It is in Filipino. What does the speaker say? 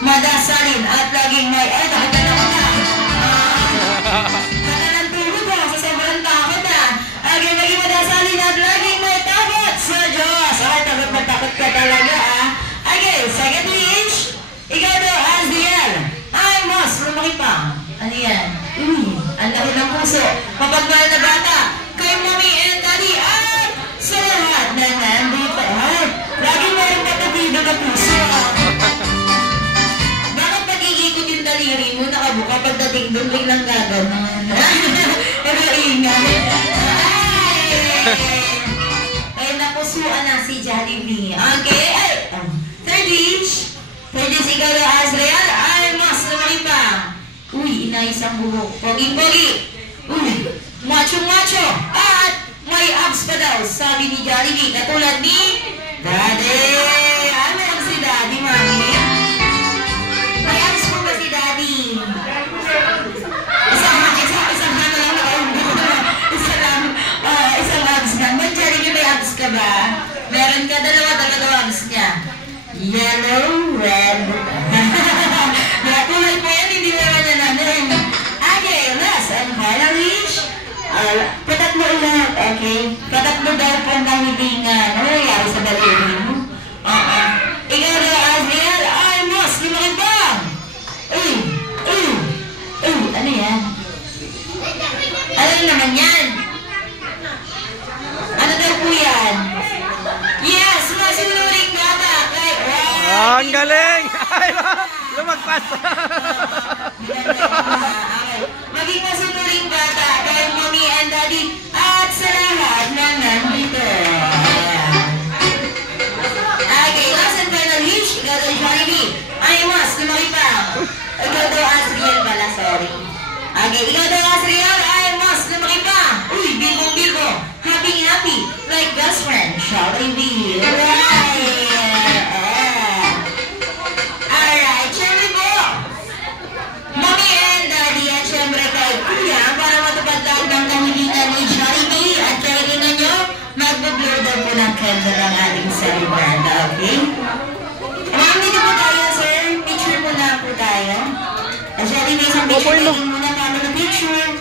madasalin at laging may, ay, takot na. Kata ng tulog ko, sa sobrang takot na. Laging maging madasalin at laging may takot sa Diyos. Ay, takot na takot ka talaga, ah. Okay, secondly, ikaw daw, Asdiel. Ay, mas, lumaki pa. Ano yan? Ang laki ng puso. Mapagmahal na bata. Kay Mommy and Daddy at sa lahat na nandito. Ay, laging mayroong patatido na puso. Bakit pag-iikot yung daliri mo, nakabuka pagdating doon, biglang gagawin. Pero ingat. Ay, napusuan na si Jollibee. Okay, ay. Third dish, ikaw daw, Asriel. Ay, mas, lumaki pa. Uy, inayos ang buhok. Pogi-pogi. Uy, macho-macho. At may abs pa daw, sabi ni Jollibee. Katulad ni Daddy. Ano yung si Daddy, Mami? May abs po ba si Daddy? Isang abs na. Ba't Jollibee may abs ka ba? Meron ka dalawa abs niya. Yellow, red. Kulay po yan, hindi naman na natin. Okay, last and finally, patatlo ulit, okay? Patatlo daw po ang nangibingan. Ano nangyari sa daliri mo? Ikaw daw, Asriel. Ay, mas, lumaking pa! Ano yan? Ano naman yan? Ano daw po yan? Yes, masunuring bata. Ang galing! Lumagpas! Maging masunuring bata kay Mommy and Daddy at sa lahat na nandito. Okay, last and final wish. Ikaw daw, Jollibee. Ay, mas, lumaki pa. Ikaw daw, Asriel pala, sorry. Okay, ikaw daw, Asriel. Ay, mas, lumaki pa. Uy, bilbong-bilbo. Happy, like best friend, Jollibee. Alright, syempre po. Mommy and Daddy at syempre kay Kuya para matupad lang ng kahilingan ni Jollibee at kahilingan nyo, mag-blow daw po ng candle ng ating celebrant, okay? Ma'am, dito po tayo, sir. Picture muna po tayo. Jollibee, isang picture taking muna kami ng picture.